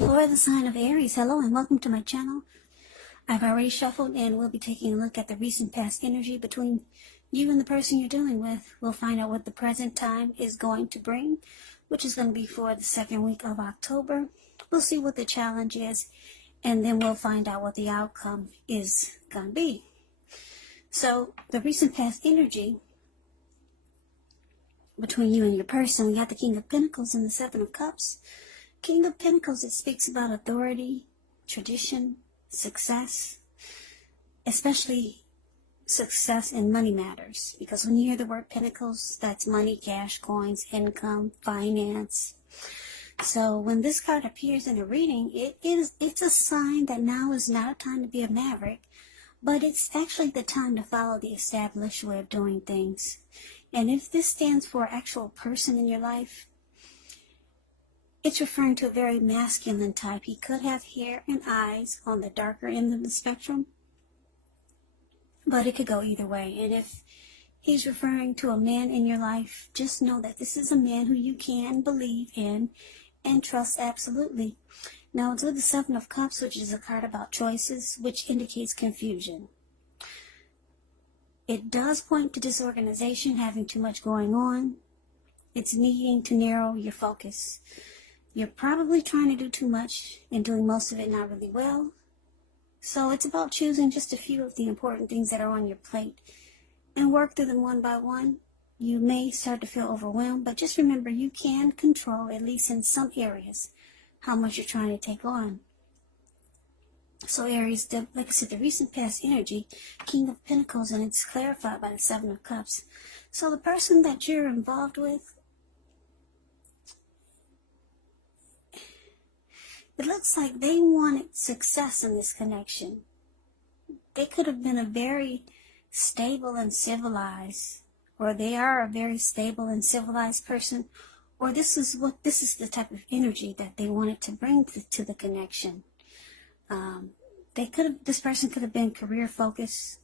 For the sign of Aries, hello and welcome to my channel. I've already shuffled and we'll be taking a look at the recent past energy between you and the person you're dealing with. We'll find out what the present time is going to bring, which is going to be for the second week of October. We'll see what the challenge is, and then we'll find out what the outcome is going to be. So the recent past energy between you and your person, we got the King of Pentacles and the Seven of Cups. King of Pentacles, it speaks about authority, tradition, success, especially success in money matters. Because when you hear the word Pentacles, that's money, cash, coins, income, finance. So when this card appears in a reading, it's a sign that now is not a time to be a maverick, but it's actually the time to follow the established way of doing things. And if this stands for an actual person in your life, it's referring to a very masculine type. He could have hair and eyes on the darker end of the spectrum, but it could go either way. And if he's referring to a man in your life, just know that this is a man who you can believe in and trust absolutely. Now, it's with the Seven of Cups, which is a card about choices, which indicates confusion. It does point to disorganization, having too much going on. It's needing to narrow your focus. You're probably trying to do too much and doing most of it not really well. So it's about choosing just a few of the important things that are on your plate and work through them one by one. You may start to feel overwhelmed, but just remember you can control, at least in some areas, how much you're trying to take on. So Aries, like I said, the recent past energy, King of Pentacles, and it's clarified by the Seven of Cups. So the person that you're involved with, it looks like they wanted success in this connection. They could have been a very stable and civilized, or they are a very stable and civilized person, or this is the type of energy that they wanted to bring to the connection. This person could have been career focused,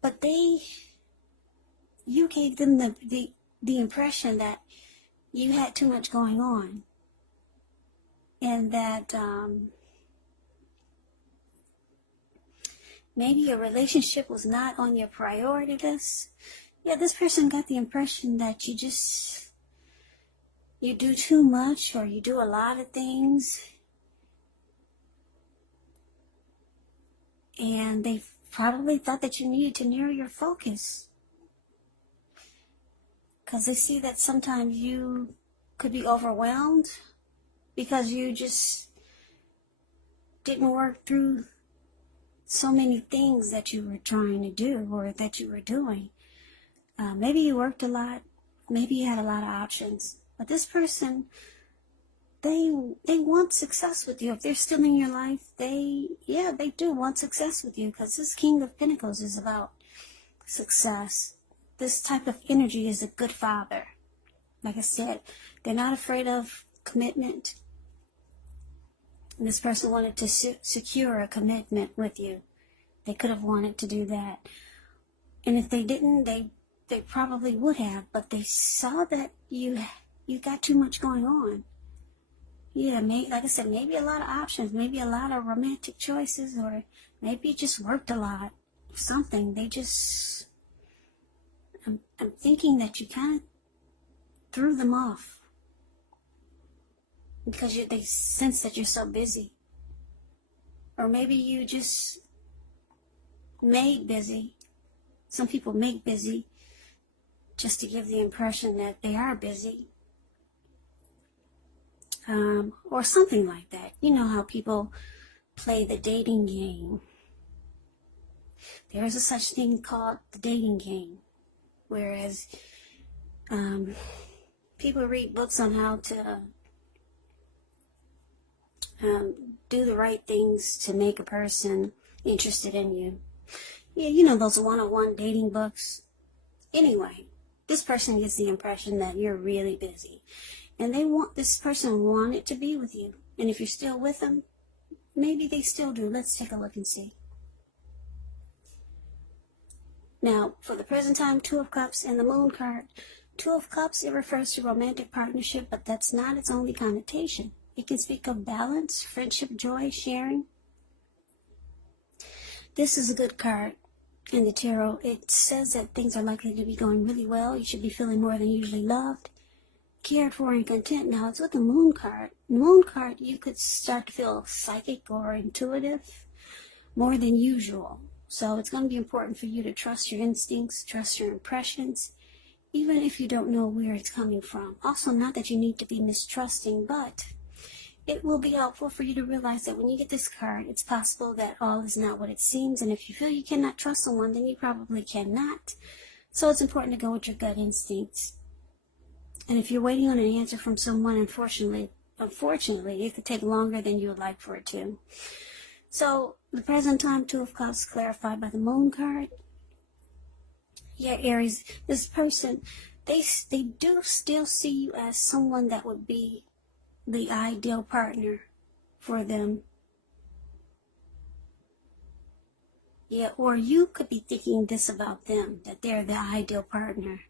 but you gave them the impression that you had too much going on. And that maybe a relationship was not on your priority list. Yeah, this person got the impression that you do too much, or you do a lot of things. And they probably thought that you needed to narrow your focus. Because they see that sometimes you could be overwhelmed because you just didn't work through so many things that you were trying to do or that you were doing. Maybe you worked a lot. Maybe you had a lot of options. But this person, they want success with you. If they're still in your life, they do want success with you, because this King of Pentacles is about success. This type of energy is a good father. Like I said, they're not afraid of commitment. And this person wanted to secure a commitment with you. They could have wanted to do that. And if they didn't, they probably would have. But they saw that you got too much going on. Yeah, like I said, maybe a lot of options. Maybe a lot of romantic choices. Or maybe you just worked a lot. Something. I'm thinking that you kind of threw them off. Because they sense that you're so busy. Or maybe you just made busy. Some people make busy just to give the impression that they are busy. Or something like that. You know how people play the dating game. There is a such thing called the dating game. Whereas people read books on how to do the right things to make a person interested in you. Yeah, you know those one-on-one dating books. Anyway, this person gets the impression that you're really busy. And this person wanted to be with you. And if you're still with them, maybe they still do. Let's take a look and see. Now, for the present time, Two of Cups and the Moon card. Two of Cups, it refers to romantic partnership, but that's not its only connotation. It can speak of balance, friendship, joy, sharing. This is a good card in the tarot. It says that things are likely to be going really well. You should be feeling more than usually loved, cared for, and content. Now, it's with the moon card. Moon card, you could start to feel psychic or intuitive more than usual. So it's going to be important for you to trust your instincts, trust your impressions, even if you don't know where it's coming from. Also, not that you need to be mistrusting, but it will be helpful for you to realize that when you get this card, it's possible that all is not what it seems. And if you feel you cannot trust someone, then you probably cannot. So it's important to go with your gut instincts. And if you're waiting on an answer from someone, unfortunately, it could take longer than you would like for it to. So the present time, Two of Cups, clarified by the Moon card. Yeah, Aries, this person, they do still see you as someone that would be the ideal partner for them. Yeah, or you could be thinking this about them, that they're the ideal partner.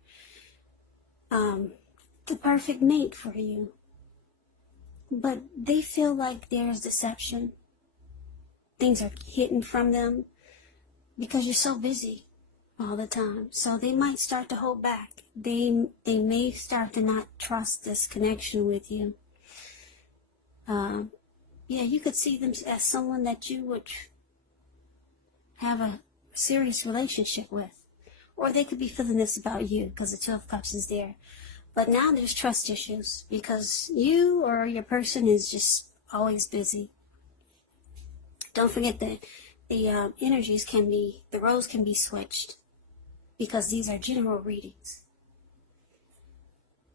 The perfect mate for you. But they feel like there's deception. Things are hidden from them because you're so busy all the time. So they might start to hold back. They may start to not trust this connection with you. Yeah, you could see them as someone that you would have a serious relationship with. Or they could be feeling this about you because the Two of Cups is there. But now there's trust issues because you or your person is just always busy. Don't forget that the energies can be, the roles can be switched because these are general readings.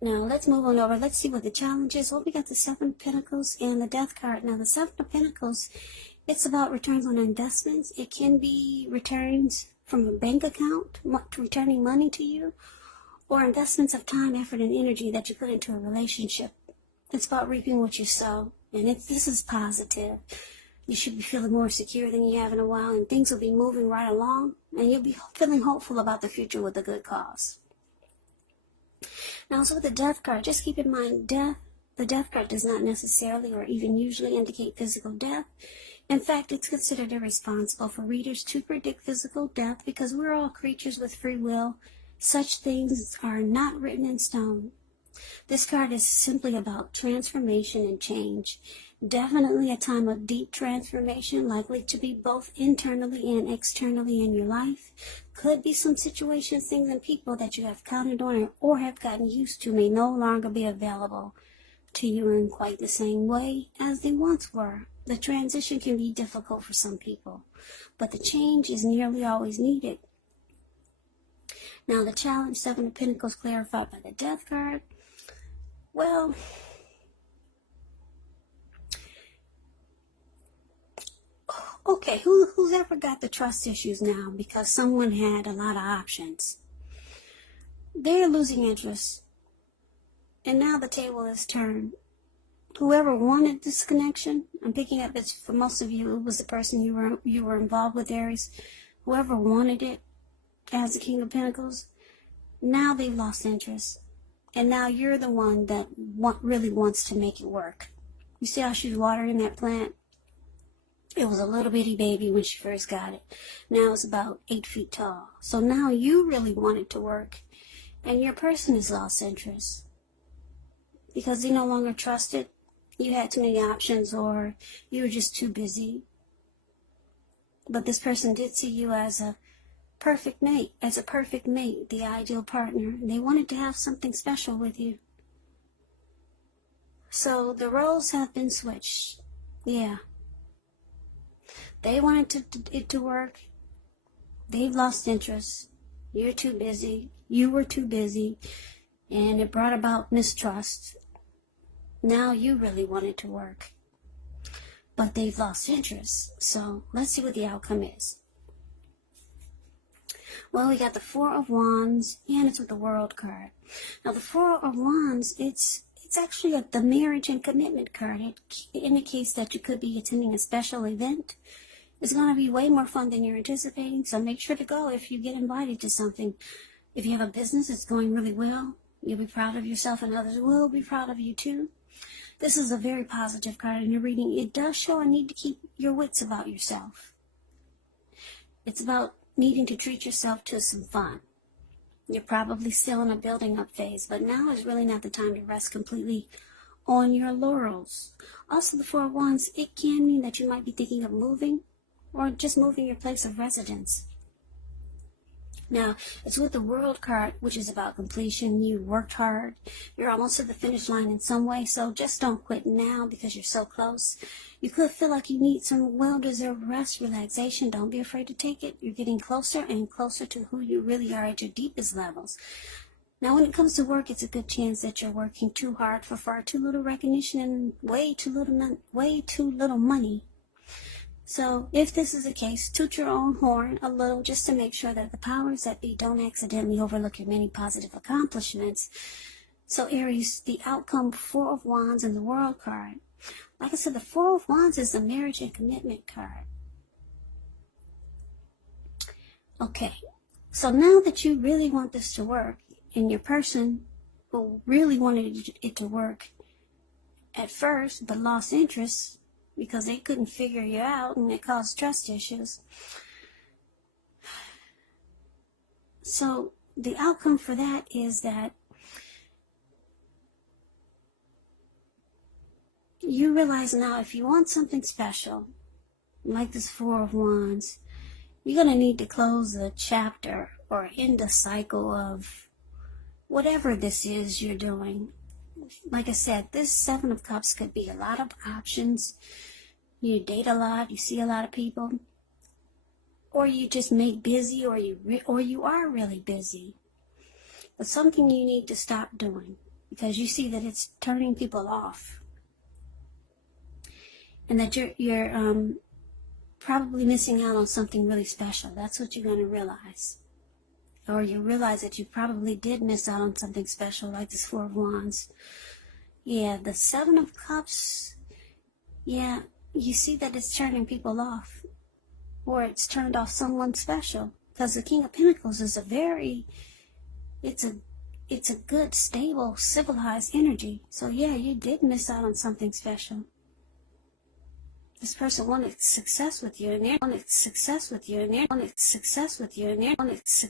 Now, let's move on over. Let's see what the challenge is. Well, we got the Seven of Pentacles and the Death card. Now, the Seven of Pentacles, it's about returns on investments. It can be returns from a bank account, returning money to you, or investments of time, effort, and energy that you put into a relationship. It's about reaping what you sow, and this is positive. You should be feeling more secure than you have in a while, and things will be moving right along, and you'll be feeling hopeful about the future with a good cause. Now, so with the Death card, just keep in mind, the Death card does not necessarily or even usually indicate physical death. In fact, it's considered irresponsible for readers to predict physical death because we're all creatures with free will. Such things are not written in stone. This card is simply about transformation and change. Definitely a time of deep transformation, likely to be both internally and externally in your life. Could be some situations, things, and people that you have counted on or have gotten used to may no longer be available to you in quite the same way as they once were. The transition can be difficult for some people, but the change is nearly always needed. Now, the challenge, Seven of Pentacles, clarified by the Death card. Well, okay, who's ever got the trust issues now because someone had a lot of options? They're losing interest. And now the table is turned. Whoever wanted this connection, I'm picking up it's for most of you, it was the person you were involved with, Aries. Whoever wanted it as the King of Pentacles, now they've lost interest. And now you're the one that really wants to make it work. You see how she's watering that plant? It was a little bitty baby when she first got it. Now it's about 8 feet tall. So now you really want it to work. And your person has lost interest. Because they no longer trusted. You had too many options or you were just too busy. But this person did see you as a perfect mate, the ideal partner. They wanted to have something special with you. So the roles have been switched. Yeah. They wanted it to work. They've lost interest. You're too busy. You were too busy. And it brought about mistrust. Now you really want it to work. But they've lost interest. So let's see what the outcome is. Well, we got the Four of Wands, and it's with the World card. Now, the Four of Wands, it's actually the marriage and commitment card. It indicates that you could be attending a special event. It's going to be way more fun than you're anticipating, so make sure to go if you get invited to something. If you have a business that's going really well, you'll be proud of yourself, and others will be proud of you too. This is a very positive card in your reading. It does show a need to keep your wits about yourself. It's about needing to treat yourself to some fun. You're probably still in a building up phase, but now is really not the time to rest completely on your laurels. Also, the Four of Wands, it can mean that you might be thinking of moving or just moving your place of residence. Now, it's with the World card, which is about completion. You worked hard. You're almost to the finish line in some way, so just don't quit now because you're so close. You could feel like you need some well-deserved rest, relaxation. Don't be afraid to take it. You're getting closer and closer to who you really are at your deepest levels. Now, when it comes to work, it's a good chance that you're working too hard for far too little recognition and way too little money. So if this is the case, toot your own horn a little just to make sure that the powers that be don't accidentally overlook your many positive accomplishments. So Aries, the outcome, Four of Wands and the World card. Like I said, the Four of Wands is the marriage and commitment card. Okay, so now that you really want this to work, and your person who really wanted it to work at first but lost interest because they couldn't figure you out and it caused trust issues. So the outcome for that is that you realize now if you want something special, like this Four of Wands, you're going to need to close the chapter or end the cycle of whatever this is you're doing. Like I said, this Seven of Cups could be a lot of options. You date a lot, you see a lot of people, or you just make busy, or you are really busy. But something you need to stop doing because you see that it's turning people off, and that you're probably missing out on something really special. That's what you're going to realize. Or you realize that you probably did miss out on something special, like this Four of Wands. Yeah, the Seven of Cups, yeah, you see that it's turning people off, or it's turned off someone special, because the King of Pentacles is it's a good, stable, civilized energy. So yeah, you did miss out on something special. This person wanted success with you, and they wanted success with you, and they wanted success with you, and they wanted success.